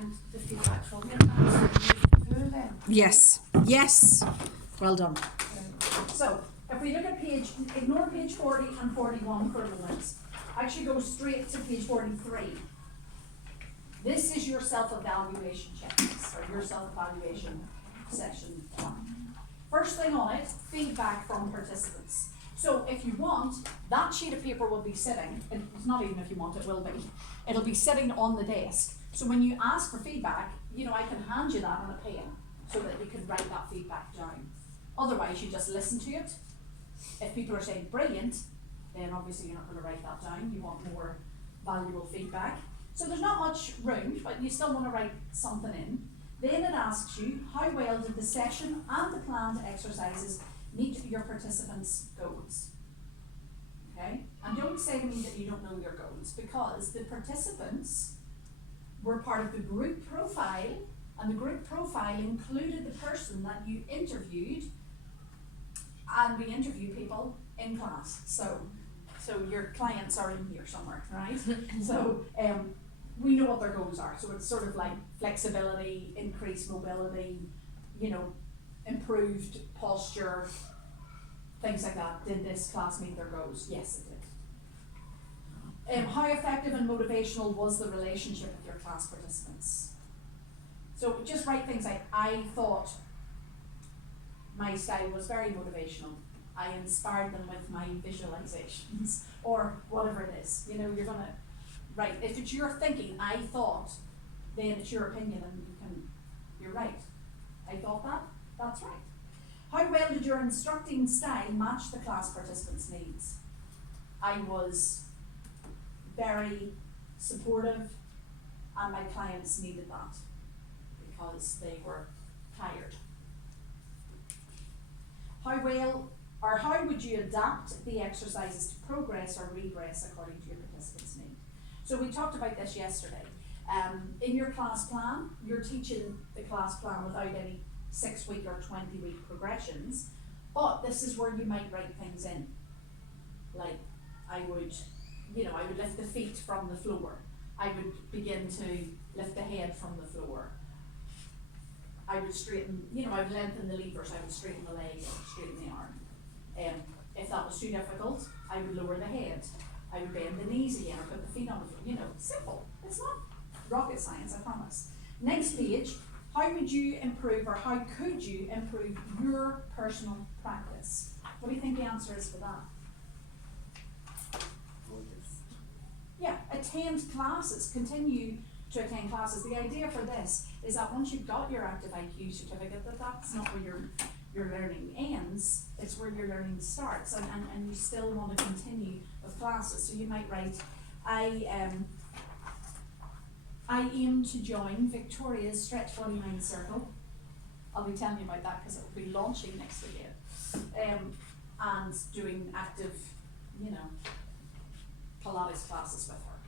and the feedback from your class. Yes, yes. Well done. So, if we look at ignore page 40 and 41 for a moment, actually go straight to page 43. This is your self-evaluation checklist, or your self-evaluation section 1. First thing on it, feedback from participants. So if you want, that sheet of paper will be sitting, it's not even if you want, it will be. It'll be sitting on the desk. So when you ask for feedback, I can hand you that on a pen so that you can write that feedback down. Otherwise, you just listen to it. If people are saying brilliant, then obviously you're not going to write that down. You want more valuable feedback. So there's not much room, but you still want to write something in. Then it asks you, how well did the session and the planned exercises meet your participants' goals? Okay? And don't say to me that you don't know your goals, because the participants were part of the group profile, and the group profile included the person that you interviewed, and we interview people in class. So your clients are in here somewhere, right? So we know what their goals are. So it's sort of like flexibility, increased mobility, improved posture, things like that. Did this class meet their goals? Yes, it did. How effective and motivational was the relationship with your class participants? So just write things like, I thought my style was very motivational. I inspired them with my visualizations, or whatever it is. You're gonna write. If it's your thinking, I thought, then it's your opinion, and you're right. I thought that, that's right. How well did your instructing style match the class participants' needs? I was very supportive, and my clients needed that because they were tired. How would you adapt the exercises to progress or regress according to your participants' need? So we talked about this yesterday. In your class plan, you're teaching the class plan without any 6-week or 20-week progressions, but this is where you might write things in. Like, I would lift the feet from the floor. I would begin to lift the head from the floor. I would straighten, I would lengthen the levers, I would straighten the leg, or straighten the arm. If that was too difficult, I would lower the head. I would bend the knees again, or put the feet on the floor. Simple. It's not rocket science, I promise. Next page, how would you improve, or how could you improve your personal practice? What do you think the answer is for that? Yeah, attend classes, continue to attend classes. The idea for this is that once you've got your active IQ certificate, that's not where your learning ends, it's where your learning starts, and you still want to continue with classes. So you might write, I aim to join Victoria's Stretch 49 Circle. I'll be telling you about that because it will be launching next weekend. And doing active, Pilates classes with her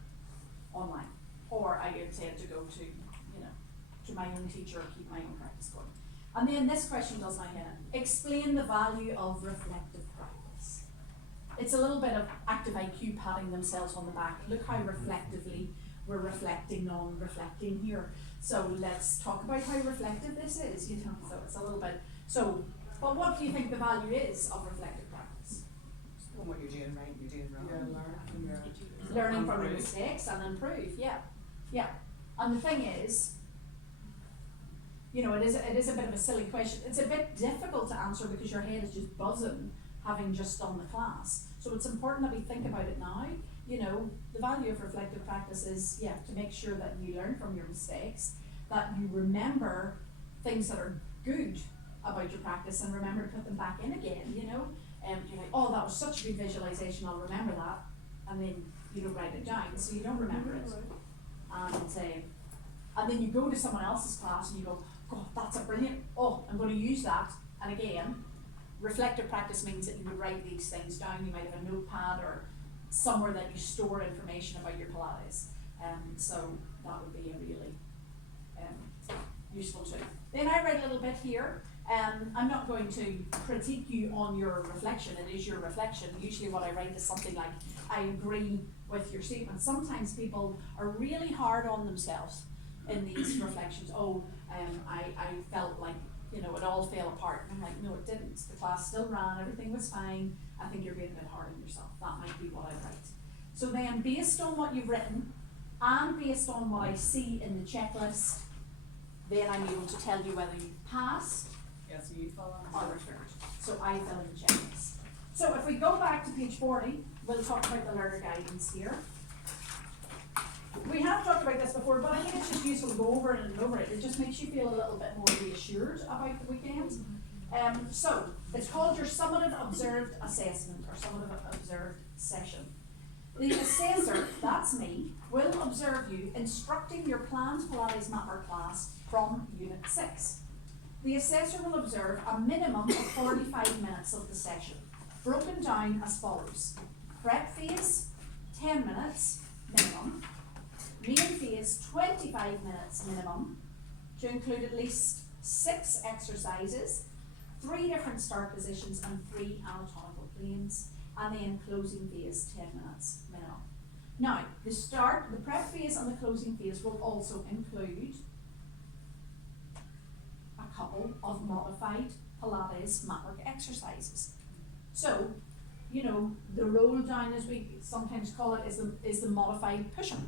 online. Or I intend to go to my own teacher or keep my own practice going. And then this question does my head in. Explain the value of reflective practice. It's a little bit of active IQ patting themselves on the back. Look how reflectively we're reflecting on reflecting here. So let's talk about how reflective this is, so it's a little bit, but what do you think the value is of reflective practice? What you're doing right, you're doing wrong. Learning from your mistakes and improve, yeah. And the thing is, it is a bit of a silly question. It's a bit difficult to answer because your head is just buzzing having just done the class. So it's important that we think about it now. The value of reflective practice is, to make sure that you learn from your mistakes, that you remember things that are good about your practice and remember to put them back in again, You're like, oh, that was such a good visualization, I'll remember that. And then you don't write it down, so you don't remember it. And then you go to someone else's class and you go, God, that's a brilliant, I'm going to use that. And again, reflective practice means that you would write these things down. You might have a notepad or somewhere that you store information about your Pilates. So that would be a really useful tool. Then I write a little bit here. I'm not going to critique you on your reflection. It is your reflection. Usually what I write is something like, I agree with your statement. Sometimes people are really hard on themselves in these reflections, I felt like, you know, it all fell apart. And I'm like, no, it didn't. The class still ran, everything was fine. I think you're being a bit hard on yourself. That might be what I write. So then, based on what you've written, and based on what I see in the checklist, then I'm able to tell you whether you passed Yeah, so you follow. or returned. So I fill in the checklist. So if we go back to page 40, we'll talk about the learner guidance here. We have talked about this before, but I think it's just useful to go over it and over it. It just makes you feel a little bit more reassured about the weekend. So it's called your summative observed assessment or summative observed session. The assessor, that's me, will observe you instructing your planned Pilates mat or class from Unit 6. The assessor will observe a minimum of 45 minutes of the session, broken down as follows. Prep phase, 10 minutes minimum. Main phase, 25 minutes minimum, to include at least 6 exercises, 3 different start positions and 3 anatomical planes, and then closing phase, 10 minutes minimum. Now, the prep phase and the closing phase will also include a couple of modified Pilates mat work exercises. So, you know, the roll down, as we sometimes call it, is the modified push-up.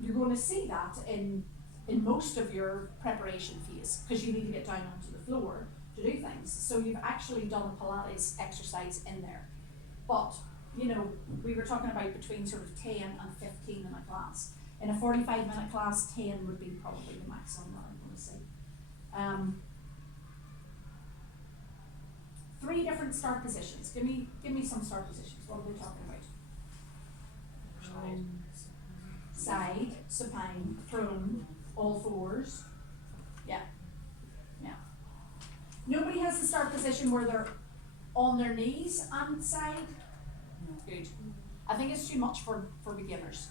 You're going to see that in most of your preparation phase, because you need to get down onto the floor to do things. So you've actually done a Pilates exercise in there. But, you know, we were talking about between sort of 10 and 15 in a class. In a 45-minute class, 10 would be probably the maximum that I'm going to see. 3 different start positions. Give me some start positions. What are we talking about? Side, supine, prone, all fours. Yeah. Nobody has the start position where they're on their knees and side. Good. I think it's too much for beginners.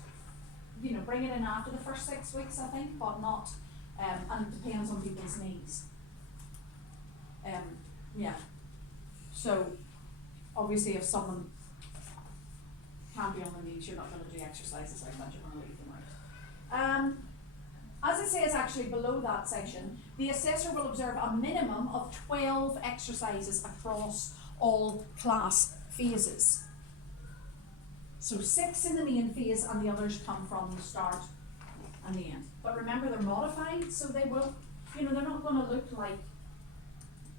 You know, bring it in after the first 6 weeks, I think, but not, and it depends on people's needs. Yeah. So, obviously, if someone can't be on their knees, you're not going to do exercises like that, you're going to leave them out. As it says actually below that section, the assessor will observe a minimum of 12 exercises across all class phases. So 6 in the main phase and the others come from the start and the end. But remember, they're modified, so they will, you know, they're not going to look like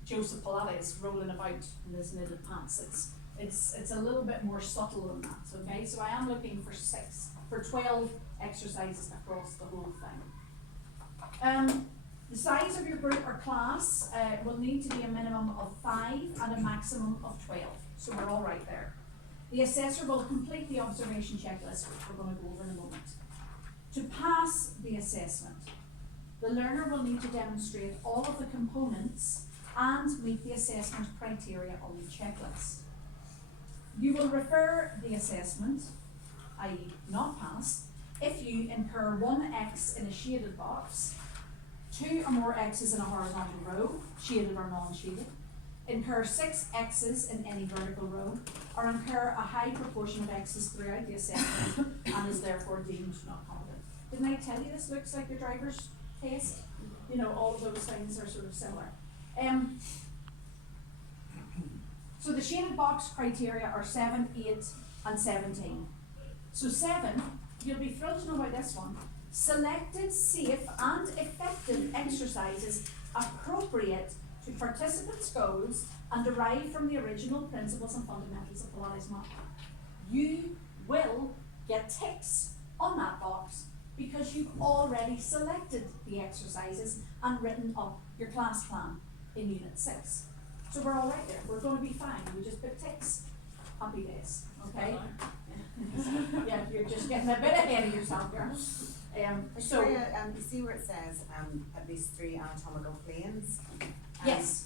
Joseph Pilates rolling about in his knitted pants. It's a little bit more subtle than that, okay? So I am looking for 12 exercises across the whole thing. The size of your group or class will need to be a minimum of 5 and a maximum of 12. So we're all right there. The assessor will complete the observation checklist, which we're going to go over in a moment. To pass the assessment, the learner will need to demonstrate all of the components and meet the assessment criteria on the checklist. You will refer the assessment, i.e. not pass, if you incur 1 X in a shaded box, 2 or more X's in a horizontal row, shaded or non-shaded, incur 6 X's in any vertical row, or incur a high proportion of X's throughout the assessment and is therefore deemed not competent. Didn't I tell you this looks like your driver's test? You know, all of those things are sort of similar. So the shaded box criteria are 7, 8 and 17. So 7, you'll be thrilled to know about this one. Selected safe and effective exercises appropriate to participants' goals and derived from the original principles and fundamentals of Pilates mat. You will get ticks on that box because you've already selected the exercises and written up your class plan in Unit 6. So we're all right there. We're going to be fine. We just put ticks. Happy days. Okay? Yeah, you're just getting a bit ahead of yourself here. So you see where it says at least 3 anatomical planes? Yes.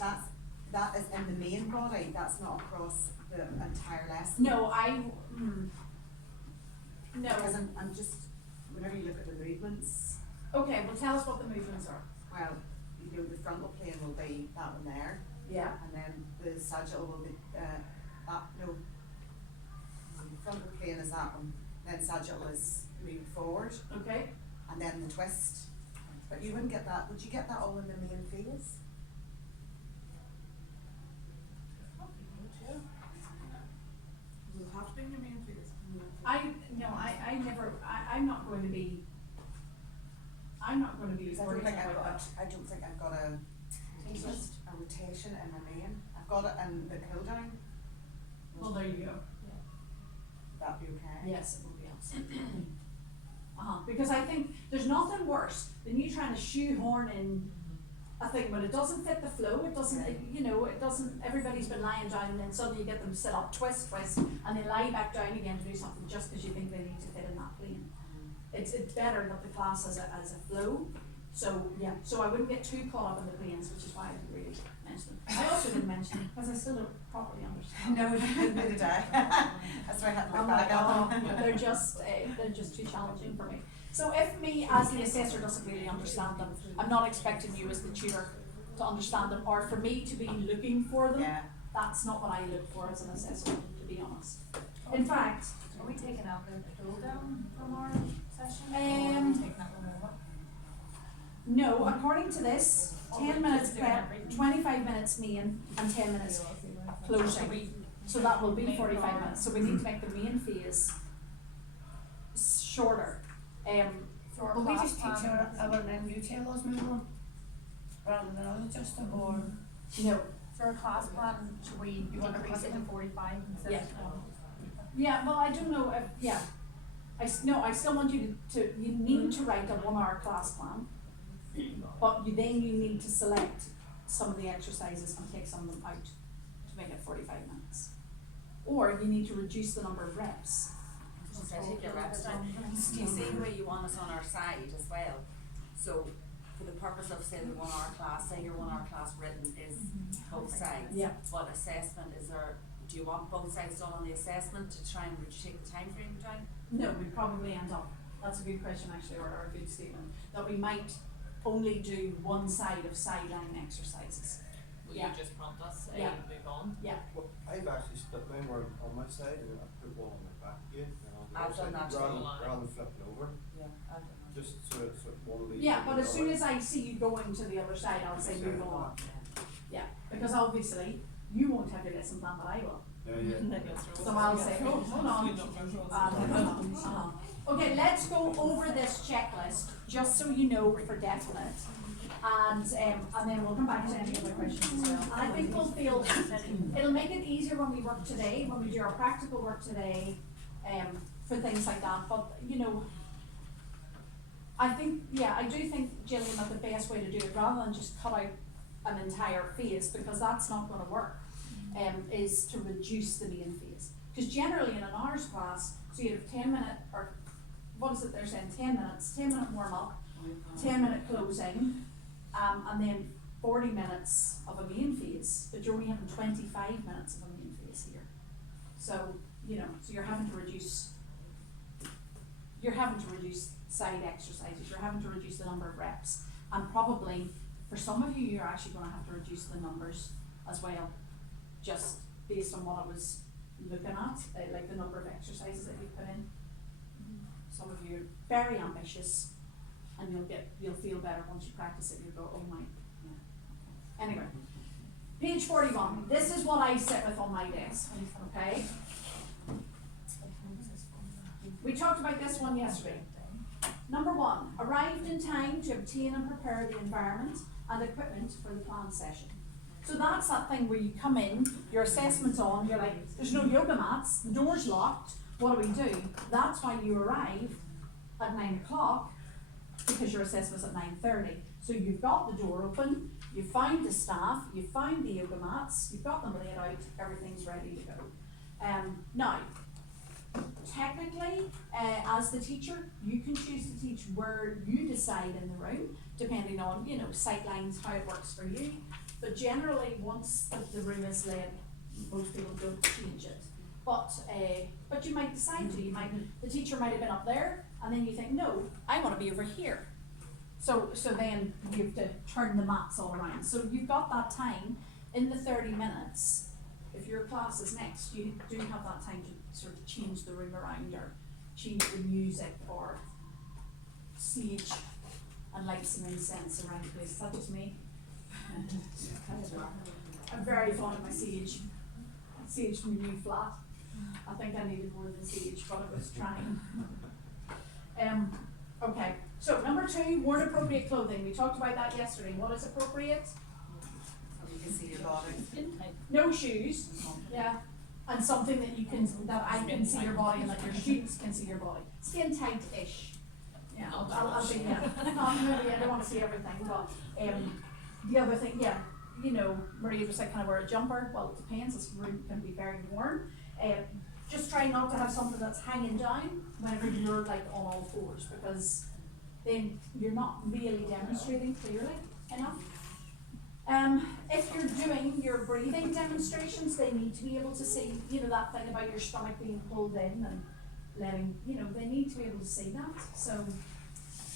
That is in the main body, that's not across the entire lesson. no, Because I'm just, whenever you look at the movements, Okay, well tell us what the movements are. well, you know, the frontal plane will be that one there, Yeah. and then the sagittal will be, the frontal plane is that one, then sagittal is moving forward, Okay. and then the twist But you wouldn't get that, would you get that all in the main fees? Will it have to be in your main fees? I'm not going to be Because worried about that. I don't think I've got a rotation in my main. I've got it in the cool down. Well, there you go. That'd be okay? Yes, it will be absolutely. Because I think there's nothing worse than you trying to shoehorn in a thing, but it doesn't fit the flow, it doesn't, it doesn't, everybody's been lying down and then suddenly you get them sit up, twist, and they lie back down again to do something just because you think they need to fit in that plane. It's better that the class has a flow, so yeah, so I wouldn't get too caught up in the planes, which is why I didn't really mention them. I also didn't mention them because I still don't properly understand. No, neither did I. That's why I had to look I'm back like, at them. oh, they're just too challenging for me. So if me as the assessor doesn't really understand them, I'm not expecting you as the tutor to understand them or for me to be looking for them. Yeah. That's not what I look for as an assessor, to be honest. In fact, Are we taking out the flow down from our session? Or are Um, we taking that one over? no, according to this, 10 minutes prep, 25 minutes main, and 10 minutes closing. So that will be 45 minutes. So we need to make the main phase shorter. So our Will we class just teach plan- our then you tell us move on? Rather than us adjusting or? No. So our class plan, should we You want to increase cut it it? to 45 instead Yeah. of? Yeah, well, I don't know if, yeah. I still want you you need to write a 1 hour class plan. But then you need to select some of the exercises and take some of them out to make it 45 minutes. Or you need to reduce the number of reps. Just I take your reps down. Do you see the way you want us on our side as well? So for the purpose of say the 1 hour class, say your 1 hour class written is both sides. Yeah. But assessment, do you want both sides done on the assessment to try and take the time frame down? No, we probably end up, that's a good question actually, or a good statement, that we might only do one side of sideline exercises. Will Yeah. you just prompt us, Yeah. move on? Yeah, Well, I've actually split mine where on my side and I put one on my back again and on the I've other done side, that too. rather than flipping over, Yeah, I don't know. just so it's one lead. yeah, but as soon as I see you going to the other side, I'll say move on. Yeah, because obviously you won't have your lesson plan, but I will. Yeah. So I'll say, oh, hold on. Okay, let's go over this checklist, just so you know for definite. And then we'll come back to any other questions as well. And I think we'll feel, it'll make it easier when we work today, when we do our practical work today, for things like that, but I do think, Gillian, that the best way to do it, rather than just cut out an entire phase, because that's not gonna work, is to reduce the main phase. Because generally in an hours class, so you have 10-minute, or what is it they're saying, 10 minutes, 10-minute warm-up, 10-minute closing, and then 40 minutes of a main phase, but you're only having 25 minutes of a main phase here. So, so you're having to reduce side exercises, you're having to reduce the number of reps, and probably, for some of you, you're actually gonna have to reduce the numbers as well, just based on what I was looking at, like the number of exercises that you put in. Some of you are very ambitious, and you'll feel better once you practice it, you'll go, oh my, yeah. Anyway, page 41, this is what I sit with on my desk, okay? We talked about this one yesterday. Number 1, arrived in time to obtain and prepare the environment and equipment for the planned session. So that's that thing where you come in, your assessment's on, you're like, there's no yoga mats, the door's locked, what do? That's why you arrive at 9 o'clock, because your assessment's at 9:30. So you've got the door open, you've found the staff, you've found the yoga mats, you've got them laid out, everything's ready to go. Now, technically, as the teacher, you can choose to teach where you decide in the room, depending on, sight lines, how it works for you. But generally, once the room is laid, most people don't change it. But you might decide to. The teacher might have been up there, and then you think, no, I want to be over here. So then you have to turn the mats all around. So you've got that time in the 30 minutes. If your class is next, you do have that time to sort of change the room around, or change the music, or stage and light some incense around the place. Is that just me? I'm very fond of my sage. I saged my new flat. I think I needed more than sage, but I was trying. Okay, so number 2, worn appropriate clothing. We talked about that yesterday. What is appropriate? So you can see your body. No shoes, yeah, and something that I can see your body and that your students can see your body. Skin tight-ish. Yeah, I'll be, yeah. Maybe I don't wanna see everything, but, the other thing, yeah, you know, Maria was like, can I wear a jumper? Well, it depends, it's can be very warm. Just try not to have something that's hanging down whenever you're like on all fours, because then you're not really demonstrating clearly enough. If you're doing your breathing demonstrations, they need to be able to see, you know, that thing about your stomach being pulled in and letting, you know, they need to be able to see that. So,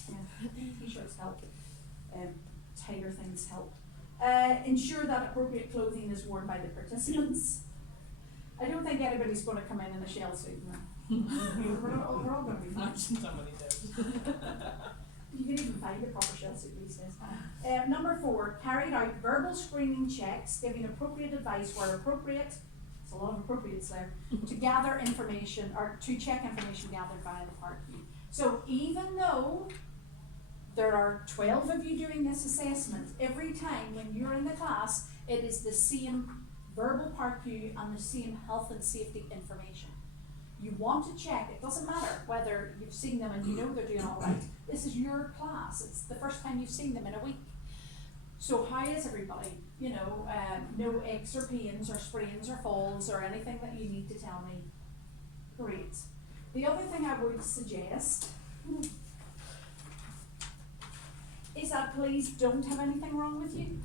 yeah, t-shirts help. Tighter things help. Ensure that appropriate clothing is worn by the participants. I don't think anybody's going to come in a shell suit now. we're all going to be fine. Somebody does. You can even find a proper shell suit these days. Number 4, carried out verbal screening checks, giving appropriate advice where appropriate. It's a lot of appropriates there. To gather information or to check information gathered via the park view. So even though there are 12 of you doing this assessment, every time when you're in the class, it is the same verbal park view and the same health and safety information. You want to check, it doesn't matter whether you've seen them and you know they're doing all right. This is your class, it's the first time you've seen them in a week. So how is everybody? You know, no aches or pains or sprains or falls or anything that you need to tell me. Great. The other thing I would suggest is that please don't have anything wrong with you.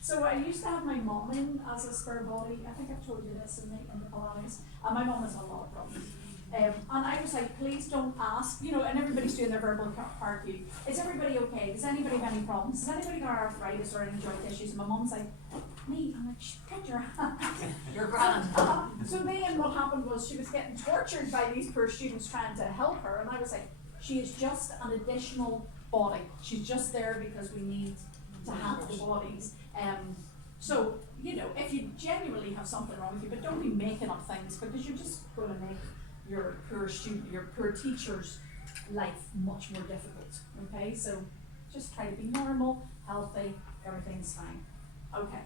So I used to have my mom in as a spare body. I think I've told you this in the Pilates. And my mom has a lot of problems. And I was like, please don't ask, you know, and everybody's doing their verbal park view. Is everybody okay? Does anybody have any problems? Has anybody got arthritis or any joint issues? And my mom's like, me. I'm like, put your hand. You're grand. So then what happened was she was getting tortured by these poor students trying to help her. And I was like, she is just an additional body. She's just there because we need to have the bodies. So, you know, if you genuinely have something wrong with you, but don't be making up things because you're just going to make your poor student, your poor teacher's life much more difficult. Okay, so just try to be normal, healthy, everything's fine. Okay.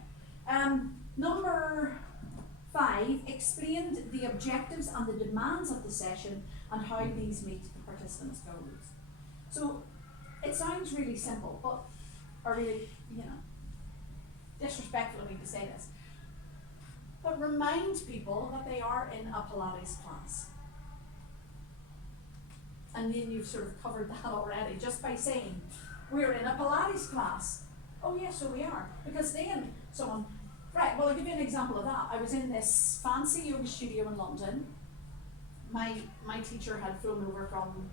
Number 5, explained the objectives and the demands of the session and how these meet the participants' goals. So it sounds really simple, but or really, you know, disrespectful of me to say this, but remind people that they are in a Pilates class. And then you've sort of covered that already just by saying, we're in a Pilates class. Oh yes, so we are. Because then someone, right, well I'll give you an example of that. I was in this fancy yoga studio in London. My teacher had flown over from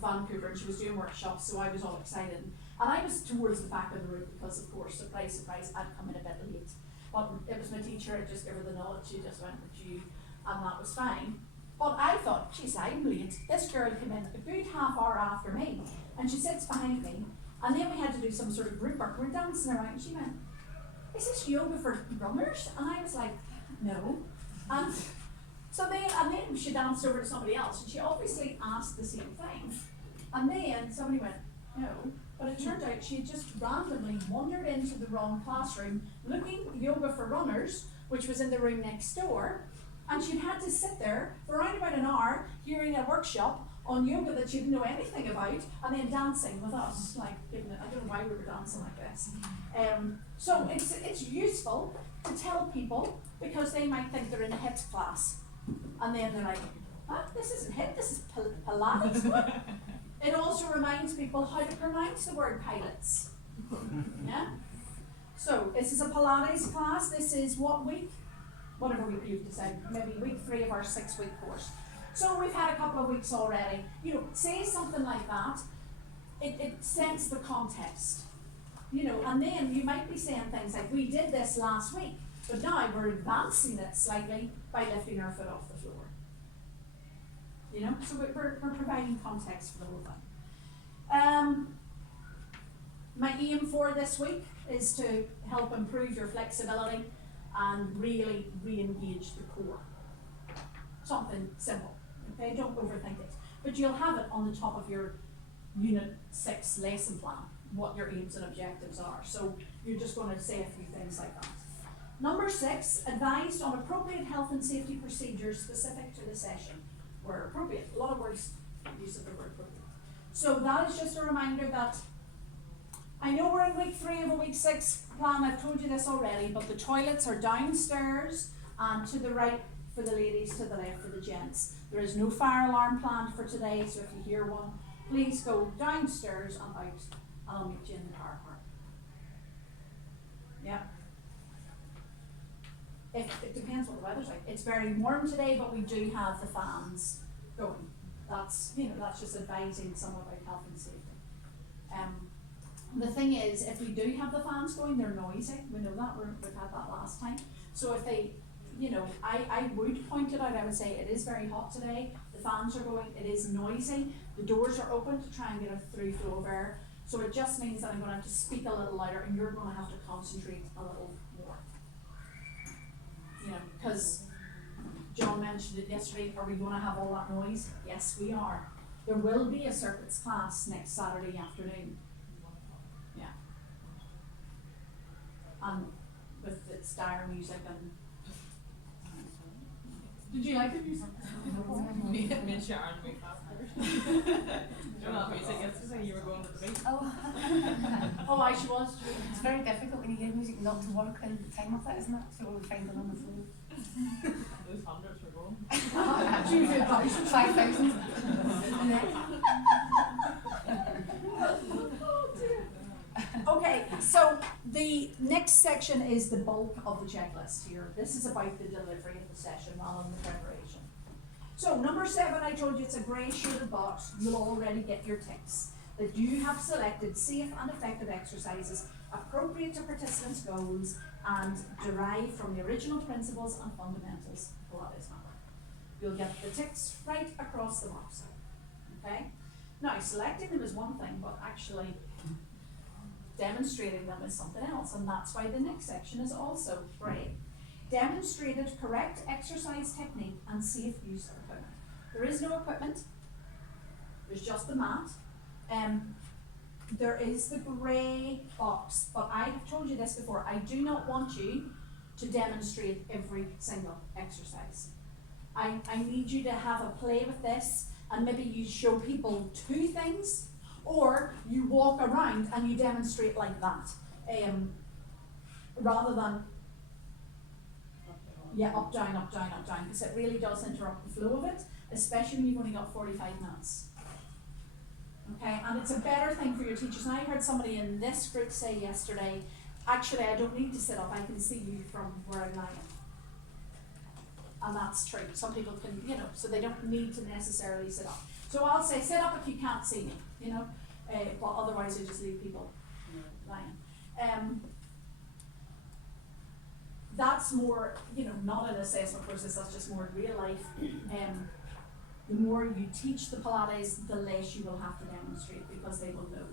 Vancouver and she was doing workshops, so I was all excited. And I was towards the back of the room because, of course, surprise, surprise, I'd come in a bit late. But it was my teacher, I just gave her the nod, she just went with you, and that was fine. But I thought, geez, I'm late. This girl came in a good half hour after me, and she sits behind me, and then we had to do some sort of group work. We're dancing around, and she went, is this yoga for runners? And I was like, no. And so then she danced over to somebody else, and she obviously asked the same thing. And then somebody went, no. But it turned out she had just randomly wandered into the wrong classroom looking yoga for runners, which was in the room next door, and she'd had to sit there for around about an hour hearing a workshop on yoga that she didn't know anything about, and then dancing with us, like, I don't know why we were dancing like this. So it's useful to tell people because they might think they're in a HIIT class, and then they're like, huh, this isn't HIIT, this is Pilates. It also reminds people how to pronounce the word pilots. Yeah? So, this is a Pilates class. This is what week? Whatever week you've decided. Maybe week 3 of our 6-week course. So, we've had a couple of weeks already. You know, say something like that. It sets the context. You know, and then you might be saying things like, we did this last week, but now we're advancing it slightly by lifting our foot off the floor. You know, so we're providing context for the whole My aim for this week is to help improve your flexibility and really re-engage the core. Something simple, okay? Don't overthink it. But you'll have it on the top of your Unit 6 lesson plan, what your aims and objectives are. So you're just going to say a few things like that. Number 6, advised on appropriate health and safety procedures specific to the session, where appropriate. A lot of words, use of the word appropriate. So that is just a reminder that I know we're in week 3 of a week 6 plan, I've told you this already, but the toilets are downstairs and to the right for the ladies, to the left for the gents. There is no fire alarm planned for today, so if you hear one, please go downstairs and out, and I'll meet you in the car park. Yeah. It depends what the weather's like. It's very warm today, but we do have the fans going. That's just advising someone about health and safety. The thing is, if we do have the fans going, they're noisy. We know that, we've had that last time. So if they, I would point it out, I would say it is very hot today, the fans are going, it is noisy, the doors are open to try and get a through flow of air. So it just means that I'm going to have to speak a little louder and you're going to have to concentrate a little more. Because John mentioned it yesterday, are we going to have all that noise? Yes, we are. There will be a circuits class next Saturday afternoon. Yeah. And with its dire music and... Did you like the music? Me and Sharon way faster. You know that music yesterday, you were going to the beach. Oh. Oh, I she was. It's very difficult when you hear music not to work in the time of it, isn't it? So we'll find it on the floor. Those hundreds were going. Usually 5,000. Okay, so the next section is the bulk of the checklist here. This is about the delivery of the session rather than the preparation. So number 7, I told you it's a grey shaded box. You'll already get your ticks that you have selected safe and effective exercises appropriate to participants' goals and derived from the original principles and fundamentals of Pilates method. You'll get the ticks right across the box. Okay? Now, selecting them is one thing, but actually demonstrating them is something else, and that's why the next section is also grey. Demonstrated correct exercise technique and safe use of equipment. There is no equipment, there's just the mat. There is the grey box, but I have told you this before, I do not want you to demonstrate every single exercise. I need you to have a play with this, and maybe you show people 2 things, or you walk around and you demonstrate like that, rather than up, down, up, down, up, down, because it really does interrupt the flow of it, especially when you've only got 45 minutes. Okay, and it's a better thing for your teachers. And I heard somebody in this group say yesterday, actually I don't need to sit up, I can see you from where I'm lying. And that's true. Some people can, so they don't need to necessarily sit up. So I'll say sit up if you can't see me, but otherwise I just leave people lying. That's more, not an assessment process, that's just more real life. The more you teach the Pilates, the less you will have to demonstrate because they will know.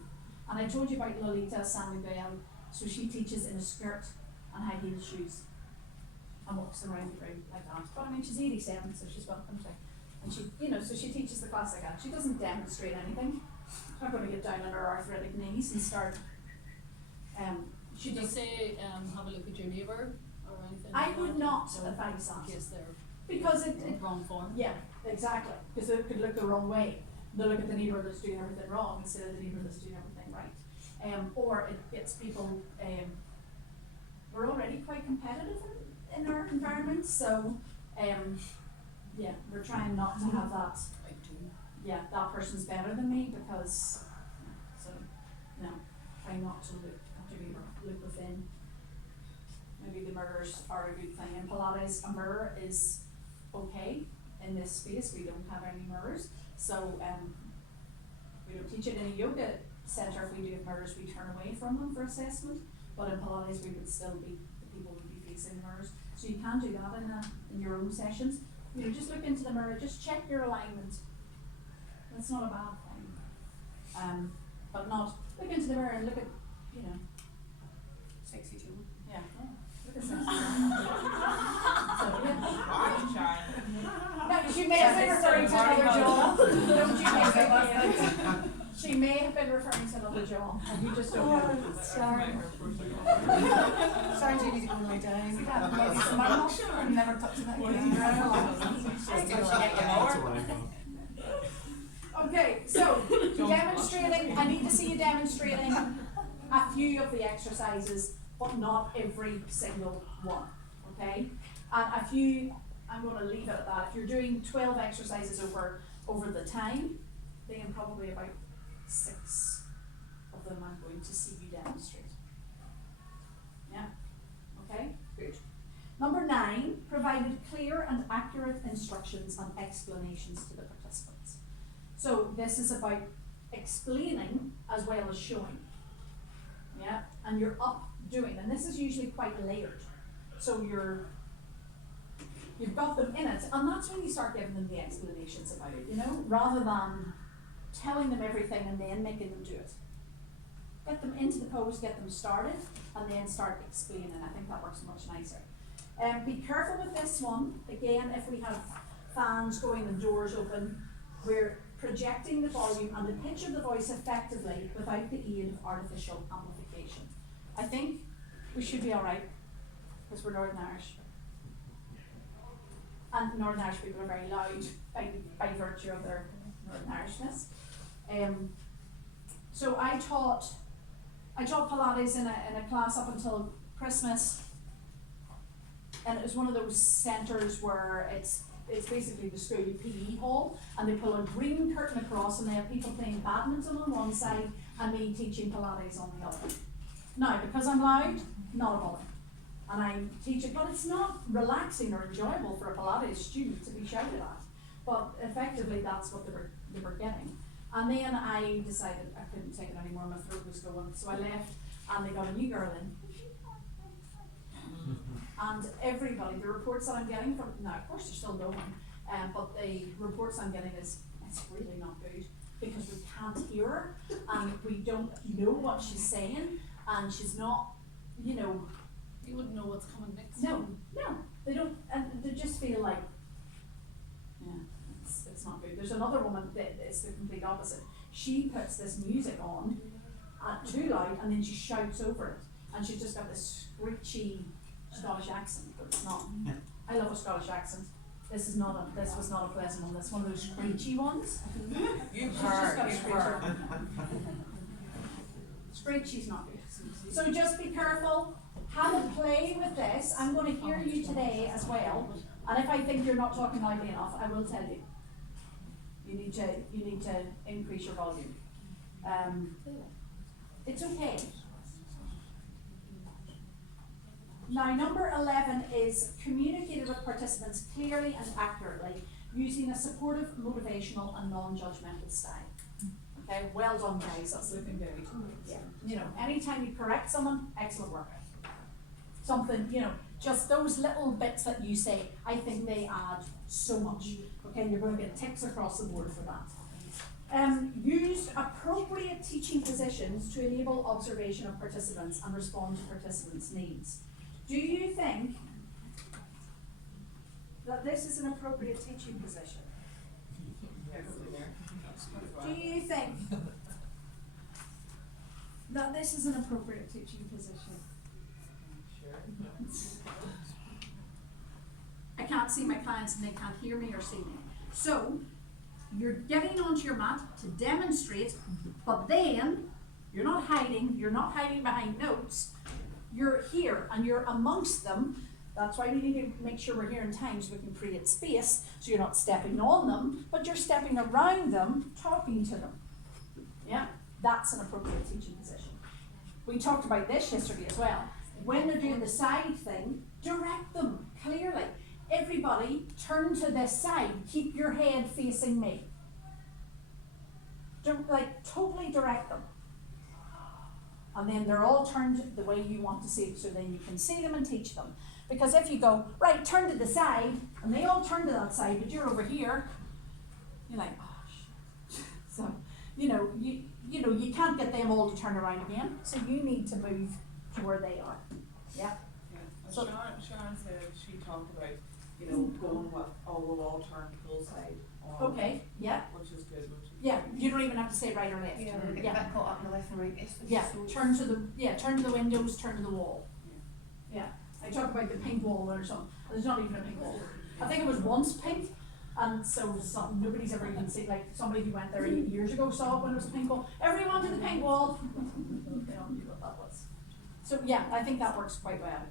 And I told you about Lolita San Miguel, so she teaches in a skirt and high heel shoes and walks around the room like that. But I mean, she's 87, so she's welcome to. And she, so she teaches the class like that. She doesn't demonstrate anything. She's not going to get down on her arthritic knees and start. She Did you just. say have a look at your neighbour or anything? I like would that? not So, advise that. in case they're Because it wrong form. yeah, exactly. Because it could look the wrong way. They'll look at the neighbour that's doing everything wrong instead of the neighbour that's doing everything right. Or it gets people. We're already quite competitive in our environment, so yeah, we're trying not to have that. Like two. Yeah, that person's better than me because. So no, try not to look within. Maybe the mirrors are a good thing. In Pilates, a mirror is okay in this space. We don't have any mirrors, so we don't teach it in a yoga center. If we do have mirrors, we turn away from them for assessment. But in Pilates, we would still be, the people would be facing the mirrors. So you can do that in your own sessions. Just look into the mirror, just check your alignment. That's not a bad thing. but not, look into the mirror and look at, you know, Sexy too. yeah, look at sexy. So, yeah. Why, Sharon? No, she may have been referring to another jaw. Don't you think it? She may have been referring to another jaw, and you just don't know. Sorry. Sorry, you need to go and lie down. See that? Maybe some I'm never touching that again. Okay, so demonstrating, I need to see you demonstrating a few of the exercises, but not every single one, okay? And a few, I'm gonna leave it at that. If you're doing 12 exercises over the time, then probably about 6 of them I'm going to see you demonstrate. Yeah, okay, good. Number 9, provided clear and accurate instructions and explanations to the participants. So this is about explaining as well as showing. Yeah, and you're up doing, and this is usually quite layered. So you've got them in it, and that's when you start giving them the explanations about it, you know, rather than telling them everything and then making them do it. Get them into the pose, get them started, and then start explaining. I think that works much nicer. Be careful with this one. Again, if we have fans going and doors open, we're projecting the volume and the pitch of the voice effectively without the aid of artificial amplification. I think we should be alright, because we're Northern Irish. And Northern Irish people are very loud by virtue of their Northern Irishness. So I taught Pilates in a class up until Christmas, and it was one of those centres where it's basically the school PE hall, and they pull a green curtain across, and they have people playing badminton on one side and me teaching Pilates on the other. Now, because I'm loud, not a bother. And I'm teaching, but it's not relaxing or enjoyable for a Pilates student to be shouted at. But effectively, that's what they were getting. And then I decided I couldn't take it anymore, my throat was going, so I left, and they got a new girl in. And everybody, the reports that I'm getting from, now of course there's still no one, but the reports I'm getting is, it's really not good, because we can't hear her, and we don't know what she's saying, and she's not, you know. You wouldn't know what's coming next. No, they don't, and they just feel like, yeah, it's not good. There's another woman that is the complete opposite. She puts this music on too loud, and then she shouts over it, and she's just got this screechy Scottish accent, but it's not. I love a Scottish accent. This was not a pleasant one. That's one of those screechy ones. You've She's just got a heard. screecher. Screechy's not good. So just be careful. Have a play with this. I'm going to hear you today as well. And if I think you're not talking loudly enough, I will tell you. You need to increase your volume. It's okay. Now, number 11 is communicated with participants clearly and accurately using a supportive, motivational, and non-judgmental style. Okay, well done, guys. That's looking good. Yeah. You know, anytime you correct someone, excellent work. Something, you know, just those little bits that you say, I think they add so much. Okay, and you're going to get ticks across the board for that. Use appropriate teaching positions to enable observation of participants and respond to participants' needs. Do you think that this is an appropriate teaching position? Do you think that this is an appropriate teaching position? I can't see my clients and they can't hear me or see me. So, you're getting onto your mat to demonstrate, but then you're not hiding behind notes. You're here and you're amongst them. That's why we need to make sure we're here in time so we can create space, so you're not stepping on them, but you're stepping around them, talking to them. Yeah, that's an appropriate teaching position. We talked about this yesterday as well. When they're doing the side thing, direct them clearly. Everybody turn to this side, keep your head facing me. Totally direct them. And then they're all turned the way you want to see it, so then you can see them and teach them. Because if you go, right, turn to the side, and they all turn to that side, but you're over here, you're like, oh shit. So, you know, you know, you can't get them all to turn around again, so you need to move to where they are. Yeah. Yeah, and So- Sharon said she talked about, you know, going with, oh, we'll all turn poolside on. Okay, yeah, Which is good, which is. yeah, you don't even have to say right or left. Yeah, we get Yeah. that caught up in the left and right, it's Yeah, so. turn to the windows, turn to the wall. Yeah, I talk about the pink wall or something, there's not even a pink wall. I think it was once pink, and so nobody's ever even seen, like, somebody who went there 8 years ago saw it when it was a pink wall. Everyone to the pink wall. They don't knew what that was. So, yeah, I think that works quite well.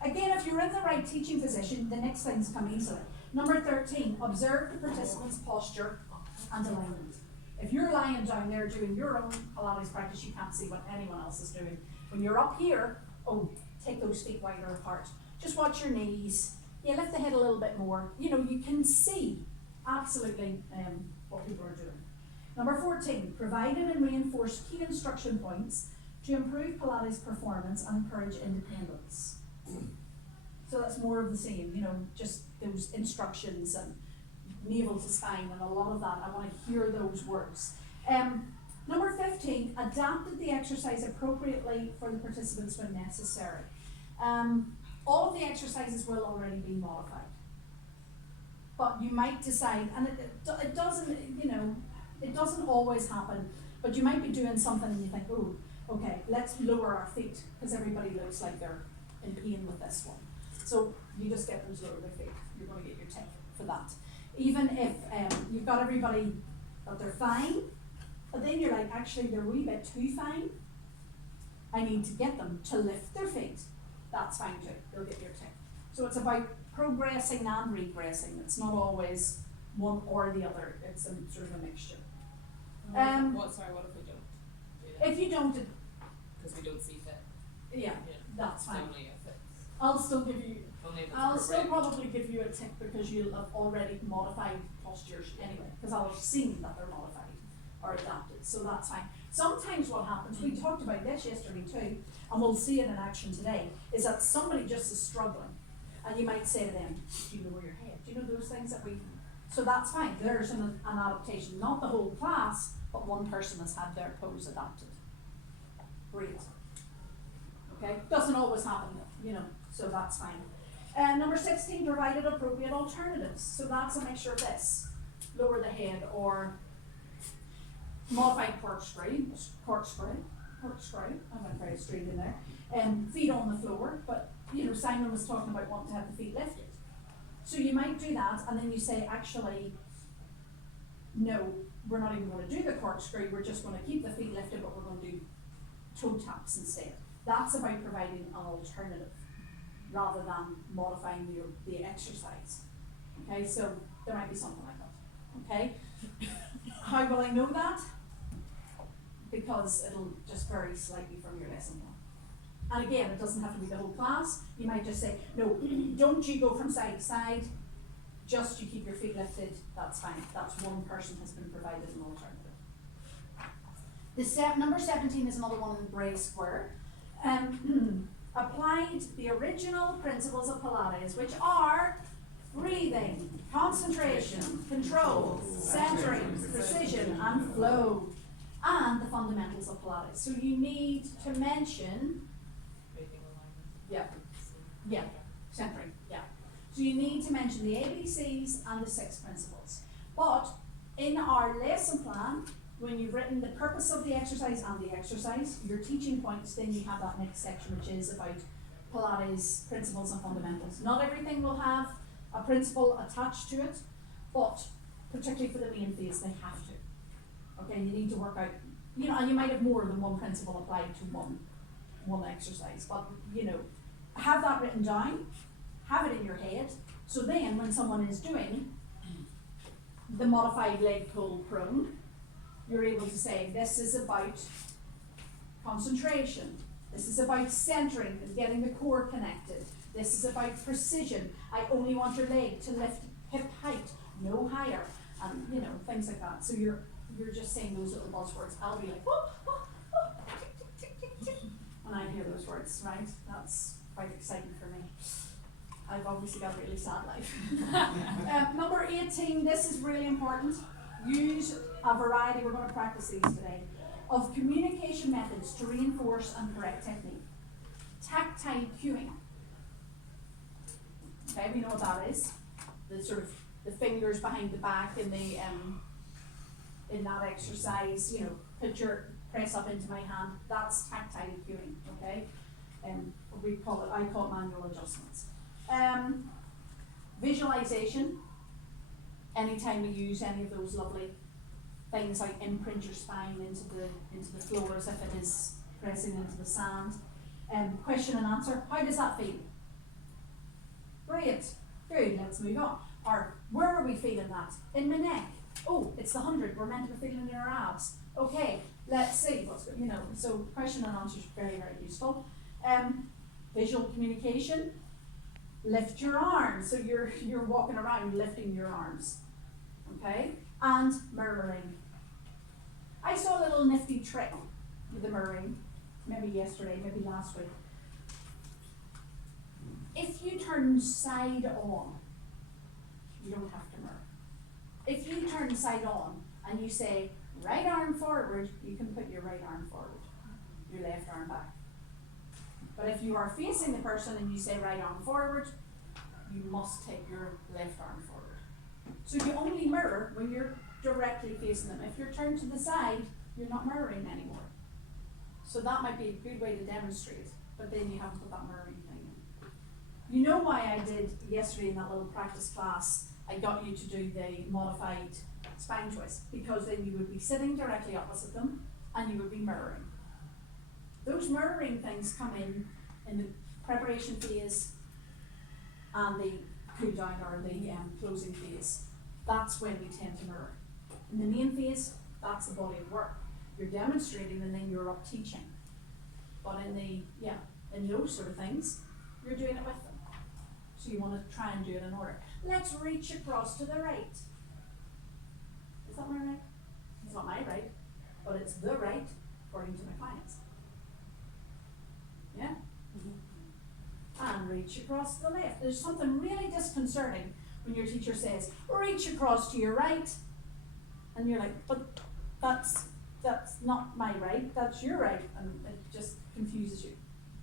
Again, if you're in the right teaching position, the next things come easily. Number 13, observe the participant's posture and alignment. If you're lying down there doing your own Pilates practice, you can't see what anyone else is doing. When you're up here, take those feet wider apart. Just watch your knees. Yeah, lift the head a little bit more. You know, you can see absolutely what people are doing. Number 14, provided and reinforce key instruction points to improve Pilates performance and encourage independence. So that's more of the same, you know, just those instructions and navel to spine and a lot of that. I want to hear those words. Number 15, adapted the exercise appropriately for the participants when necessary. All of the exercises will already be modified. But you might decide, and it doesn't, you know, it doesn't always happen, but you might be doing something and you think, oh, okay, let's lower our feet, because everybody looks like they're in pain with this one. So you just get them to lower their feet. You're going to get your tick for that. Even if you've got everybody that they're fine, but then you're like, actually they're a wee bit too fine. I need to get them to lift their feet. That's fine too. You'll get your tick. So it's about progressing and regressing. It's not always one or the other. It's a sort of a mixture. What if we don't do that? If you don't, Because we don't see fit. yeah, that's fine. Only if it's, I'll still give you. only if it's I'll still appropriate. probably give you a tick because you'll have already modified postures anyway, because I'll have seen that they're modified or adapted, so that's fine. Sometimes what happens, we talked about this yesterday too, and we'll see it in action today, is that somebody just is struggling, and you might say to them, do you lower your head? Do you know those things that we, so that's fine, there's an adaptation, not the whole class, but one person has had their pose adapted. Great. Okay, doesn't always happen though, you know, so that's fine. Number 16, provided appropriate alternatives. So that's a mixture of this. Lower the head or modified corkscrew. I went very straight in there. Feet on the floor, but you know, Simon was talking about wanting to have the feet lifted. So you might do that and then you say, actually, no, we're not even going to do the corkscrew, we're just going to keep the feet lifted, but we're going to do toe taps instead. That's about providing an alternative rather than modifying the exercise. Okay, so there might be something like that. Okay, how will I know that? Because it'll just vary slightly from your lesson plan. And again, it doesn't have to be the whole class. You might just say, no, don't you go from side to side, just you keep your feet lifted, that's fine. That's one person has been provided an alternative. Number 17 is another one in the Bray Square. Applied the original principles of Pilates, which are breathing, concentration, control, centering, precision, and flow, and the fundamentals of Pilates. So you need to mention, Breathing alignment. yeah, centering, yeah. So you need to mention the ABCs and the 6 principles. But in our lesson plan, when you've written the purpose of the exercise and the exercise, your teaching points, then you have that next section which is about Pilates principles and fundamentals. Not everything will have a principle attached to it, but particularly for the main phase, they have to. Okay, you need to work out, you know, and you might have more than one principle applied to one exercise, but you know, have that written down, have it in your head, so then when someone is doing the modified leg pull prone, you're able to say, this is about concentration, this is about centering and getting the core connected, this is about precision, I only want your leg to lift hip height, no higher, and you know, things like that. So you're just saying those little buzzwords. I'll be like, oh, oh, oh, tick, tick, tick, tick, when I hear those words, right? That's quite exciting for me. I've obviously got a really sad life. Number 18, this is really important. Use a variety, we're gonna practice these today, of communication methods to reinforce and correct technique. Tactile cueing. Okay, we know what that is. The sort of the fingers behind the back in the in that exercise, you know, press up into my hand. That's tactile cueing. Okay, I call it manual adjustments. Visualization. Anytime we use any of those lovely things like imprint your spine into the floor as if it is pressing into the sand. Question and answer. How does that feel? Great. Good. Let's move on. Or where are we feeling that? In my neck. Oh, it's the 100. We're meant to be feeling in our abs. Okay. Let's see what's good. You know. So question and answer is very, very useful. Visual communication. Lift your arms. So you're walking around lifting your arms. Okay. And mirroring. I saw a little nifty trick with the mirroring, maybe yesterday, maybe last week. If you turn side on, you don't have to mirror. If you turn side on and you say right arm forward, you can put your right arm forward, your left arm back. But if you are facing the person and you say right arm forward, you must take your left arm forward. So you only mirror when you're directly facing them. If you're turned to the side, you're not mirroring anymore. So that might be a good way to demonstrate, but then you haven't put that mirroring thing in. You know why I did yesterday in that little practice class, I got you to do the modified spine twist, because then you would be sitting directly opposite them and you would be mirroring. Those mirroring things come in the preparation phase and the cool down or the closing phase. That's when we tend to mirror. In the main phase, that's the body of work. You're demonstrating and then you're up teaching. But in those sort of things, you're doing it with them. So you want to try and do it in order. Let's reach across to the right. Is that my right? It's not my right, but it's the right according to my clients. Yeah? And reach across to the left. There's something really disconcerting when your teacher says, reach across to your right. And you're like, but that's not my right, that's your right. And it just confuses you.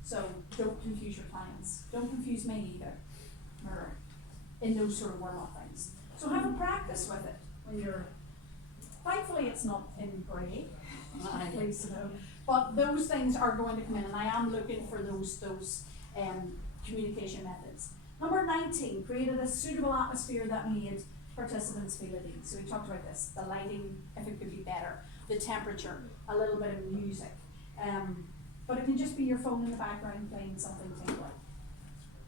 So don't confuse your clients. Don't confuse me either. Mirror. In those sort of warm-up things. So have a practice with it when you're, thankfully it's not in grey, please know. But those things are going to come in, and I am looking for those communication methods. Number 19, created a suitable atmosphere that made participants feel at ease. So we talked about this, the lighting, if it could be better, the temperature, a little bit of music. But it can just be your phone in the background playing something tingly.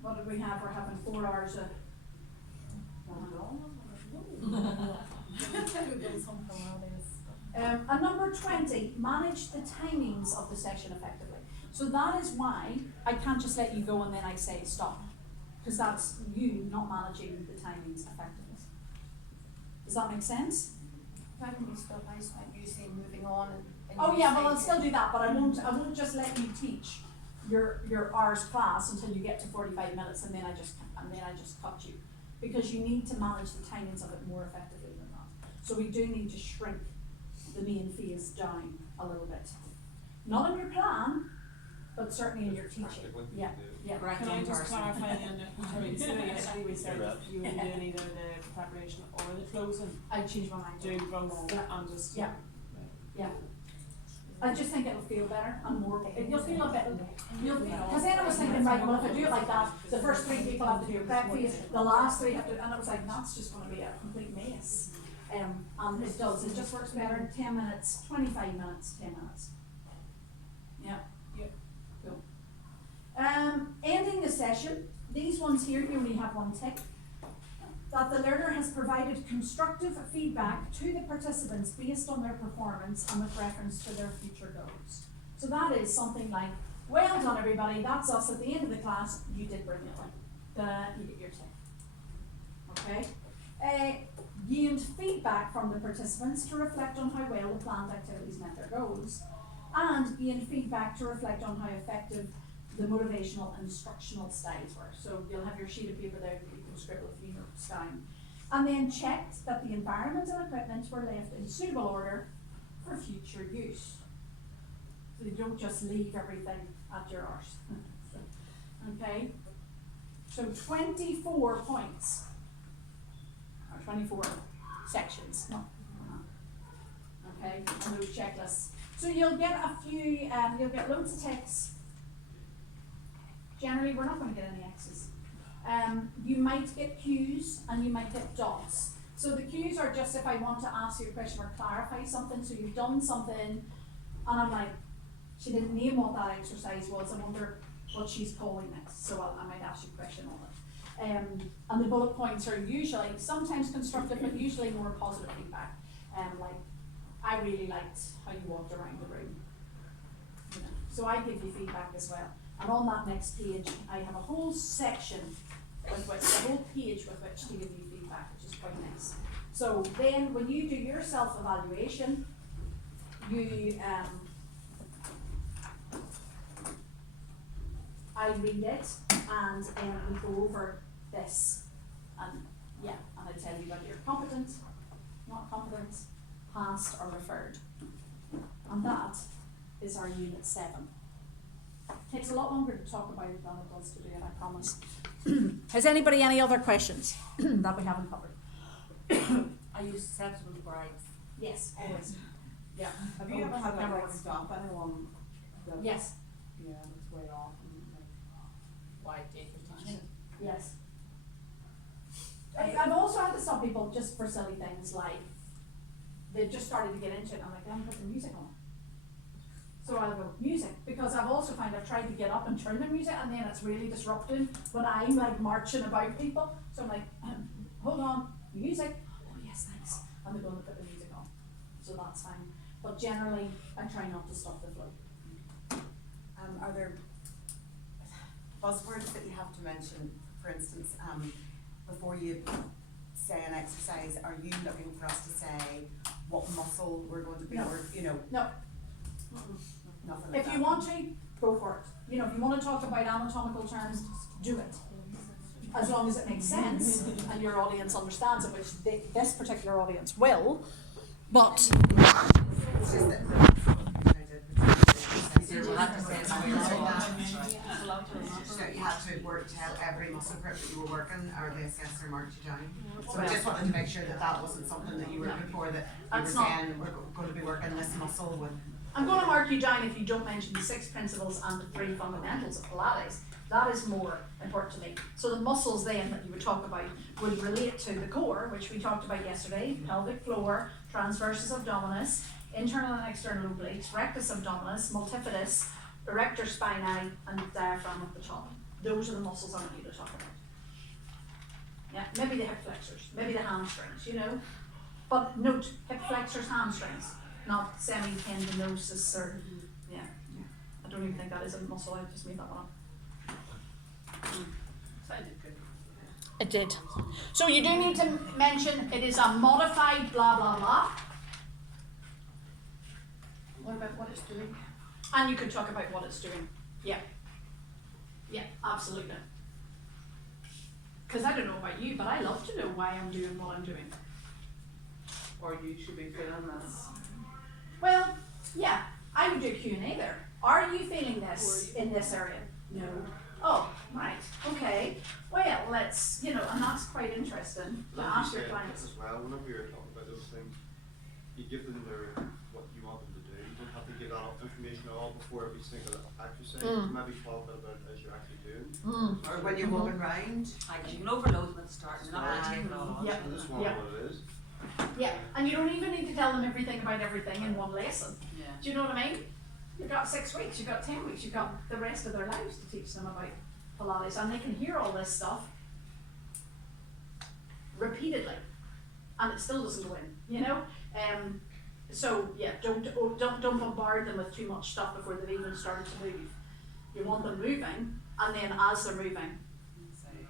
What did we have? We're having 4 hours of and number 20, manage the timings of the session effectively. So that is why I can't just let you go and then I say stop, because that's you not managing the timings effectively. Does that make sense? Why don't we stop? I just like you saying moving on and Oh you yeah, say well I'll still that- do that, but I won't just let you teach your hours class until you get to 45 minutes and then I just cut you, because you need to manage the timings of it more effectively than that. So we do need to shrink the main phase down a little bit. Not in your plan, but certainly in your teaching. Practically, Yeah, yeah. Correct. Can I just person. clarify then, sorry, so yesterday we said Yeah. you would be doing either the preparation or the closing, I changed my mind. do both Yeah. and just. Yeah. Yeah. I just think it'll feel better and more, you'll feel a bit, because then I was thinking, right, well, if I do it like that, the first 3 people have to do a prep phase, the last 3 have to, and it was like, that's just gonna be a complete mess. And it does, it just works better in 10 minutes, 25 minutes, 10 minutes. Yeah. Yep. Cool. Ending the session, these ones here, you only have 1 tick. That the learner has provided constructive feedback to the participants based on their performance and with reference to their future goals. So that is something like, well done everybody, that's us at the end of the class, you did brilliantly. You get your tick. Okay? Gained feedback from the participants to reflect on how well the planned activities met their goals, and gained feedback to reflect on how effective the motivational and instructional styles were. So you'll have your sheet of paper there that you can scribble a few notes down. And then checked that the environment and equipment were left in suitable order for future use. So you don't just leave everything at your arse. Okay? So 24 points, or 24 sections, okay, on those checklists. So you'll get a few, you'll get loads of ticks. Generally, we're not going to get any X's. You might get Q's and you might get dots. So the Q's are just if I want to ask you a question or clarify something. So you've done something, and I'm like, she didn't name what that exercise was. I wonder what she's calling it. So I might ask you a question on it. And the bullet points are usually, sometimes constructive, but usually more positive feedback. Like, I really liked how you walked around the room. You know, so I give you feedback as well. And on that next page, I have a whole section with which, a whole page with which to give you feedback, which is quite nice. So then when you do your self-evaluation, you, I read it and we go over this. And yeah, and I tell you whether you're competent, not competent, passed or referred. And that is our unit 7. Takes a lot longer to talk about it than it does to do it, I promise. Has anybody any other questions that we haven't covered? Are you susceptible to bribes? Yes, always. Yeah. Have you ever had to Never like stop anyone? that- Yes, Yeah, that's way off and like. Why take 15? yes. I've also had to stop people just for silly things like they've just started to get into it and I'm like, I haven't put the music on. So I'll go, music, because I've also found I've tried to get up and turn the music and then it's really disrupting when I'm like marching about people. So I'm like, hold on, music, oh yes, thanks. And they're going to put the music on. So that's fine. But generally, I try not to stop the flow. Are there buzzwords that you have to mention? For instance, before you say an exercise, are you looking for us to say what muscle we're going to be, No. or, you know, No, nothing like if that? you want to, go for it. You know, if you want to talk about anatomical terms, do it. As long as it makes sense and your audience understands it, which this particular audience will. But It's just that You have to say it's weird. so you had to work to help every muscle group that you were working, or the assessor marked you down. So I just wanted to make sure that that wasn't something that you were looking for, that you were That's not- saying, we're going to be working this muscle with. I'm going to mark you down if you don't mention the 6 principles and the 3 fundamentals of Pilates. That is more important to me. So the muscles then that you would talk about would relate to the core, which we talked about yesterday, pelvic floor, transversus abdominis, internal and external obliques, rectus abdominis, multifidus, erector spinae, and diaphragm at the top. Those are the muscles I want you to talk about. Yeah, maybe the hip flexors, maybe the hamstrings, you know. But note, hip flexors, hamstrings, not semitendinosus or, yeah. I don't even think that is a muscle, I just made that one up. Sounded good. It did. So you do need to mention it is a modified blah blah blah. What about what it's doing? And you could talk about what it's doing. Yeah. Yeah, absolutely. Because I don't know about you, but I love to know why I'm doing what I'm doing. Or you should be feeling this. Well, yeah, I would do a Q&A there. Are you feeling this in this area? No. Oh, right, okay. Well, let's, you know, and that's quite interesting to Like ask you your said clients. as well, whenever you're talking about those things, you give them what you want them to do. You don't have to give that information all before every single exercise. Maybe talk about it as you're actually doing. Or when you're walking round. Like, you can overload them at the start, and you're not going to take it all on. Yep. And just want Yeah. what it is. Yeah, and you don't even need to tell them everything about everything in one lesson. Yeah. Do you know what I mean? You've got 6 weeks, you've got 10 weeks, you've got the rest of their lives to teach them about Pilates, and they can hear all this stuff repeatedly, and it still doesn't go in, you know? So yeah, don't bombard them with too much stuff before they've even started to move. You want them moving, and then as they're moving,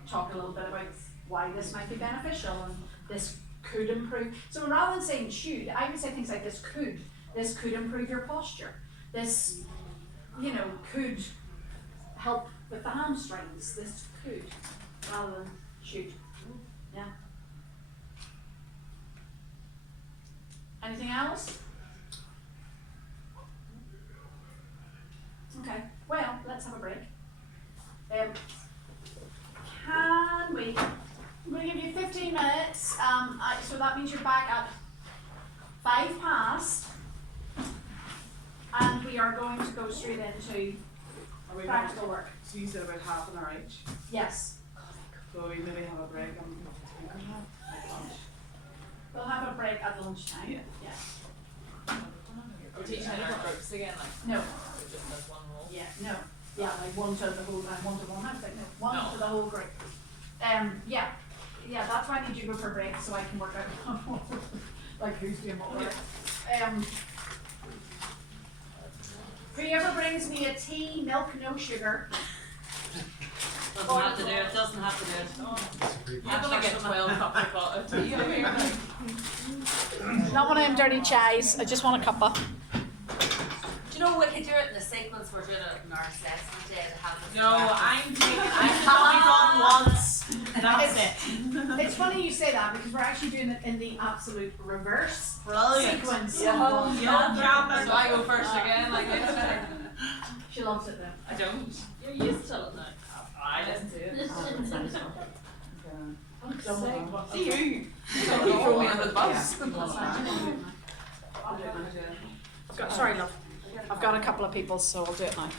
talk a little bit about why this might be beneficial and this could improve. So rather than saying should, I would say things like this could improve your posture. This, you know, could help with the hamstrings. This could, rather than should. Yeah. Anything else? Okay, well, let's have a break. Can we, I'm gonna give you 15 minutes, so that means you're back at 5 past. And we are going to go straight into Are we practical work. So you said about half an hour each, Yes, so we maybe have a break and like lunch. we'll have a break at lunchtime. Yeah. Yeah. We're teaching in our groups again, like, No, just as one role. yeah, no, yeah, like one to the whole, one to one, I was like, no, one No. to the whole group. Yeah, that's why I need you to go for a break, so I can work out, like who's doing what work. Whoever brings me a tea, milk, no sugar. Doesn't have to do it, doesn't have to do it. You're gonna get 12 cups of tea over here. Not one of them dirty chais, I just want a cuppa. Do you know we could do it in the sequence we're doing it in our assessment day to have this No, practice? I'm taking, I've only done once, that's it. It's funny you say that because we're actually doing it in the absolute reverse Brilliant. sequence. Yeah. So I go first again, like this. She loves it though. I don't. You're used to it now. I listen to it. See you. You throw me under the bus. Sorry, love. I've got a couple of people, so I'll do it now.